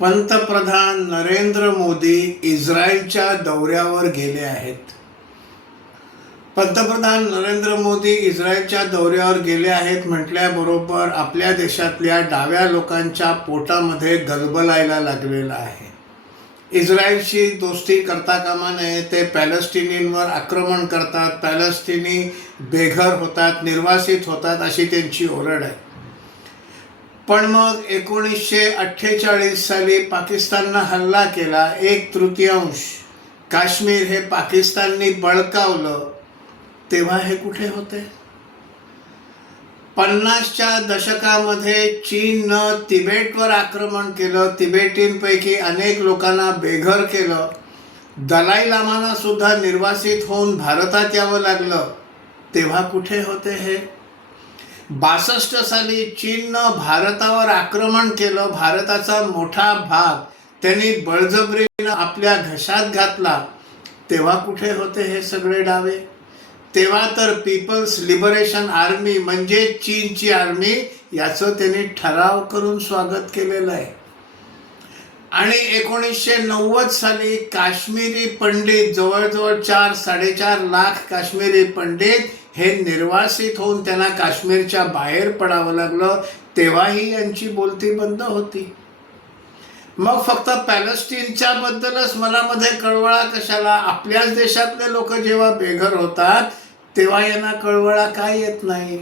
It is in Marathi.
पंतप्रधान नरेंद्र मोदी इस्रायलच्या दौऱ्यावर गेले आहेत. पंतप्रधान नरेंद्र मोदी इस्रायलच्या दौऱ्यावर गेले आहेत म्हटल्याबरोबर आपल्या देशातल्या डाव्या लोकांच्या पोटामध्ये गलबलायला लागलेलं आहे. इस्रायलशी दोस्ती करता कामा नये, ते पॅलेस्टिनींवर आक्रमण करतात, पॅलेस्टिनी बेघर होतात, निर्वासित होतात अशी त्यांची ओरड आहे. पण मग 1948 साली पाकिस्ताननं हल्ला केला, 1/3 काश्मीर हे पाकिस्ताननी बळकावलं, तेव्हा हे कुठे होते? 50च्या दशकामध्ये चीननं तिबेटवर आक्रमण केलं, तिबेटींपैकी अनेक लोकांना बेघर केलं, दलाई लामांना सुद्धा निर्वासित होऊन भारतात यावं लागलं, तेव्हा कुठे होते हे? 62 साली चीननं भारतावर आक्रमण केलं, भारताचा मोठा भाग त्यांनी बळजबरीनं आपल्या घशात घातला, तेव्हा कुठे होते हे सगळे डावे? तेव्हा तर पीपल्स लिबरेशन आर्मी म्हणजे चीनची आर्मी याचं त्यांनी ठराव करून स्वागत केलेलं आहे. आणि 1990 साली काश्मीरी पंडित, जवळजवळ 4-4.5 लाख काश्मीरी पंडित हे निर्वासित होऊन त्यांना काश्मीरच्या बाहेर पडावं लागलं, तेव्हाही यांची बोलती बंद होती. मग फक्त पॅलेस्टीनच्या बद्दलच मनामध्ये कळवळा कशाला? आपल्याच देशातले लोक जेव्हा बेघर होतात तेव्हा यांना कळवळा काय येत नाही?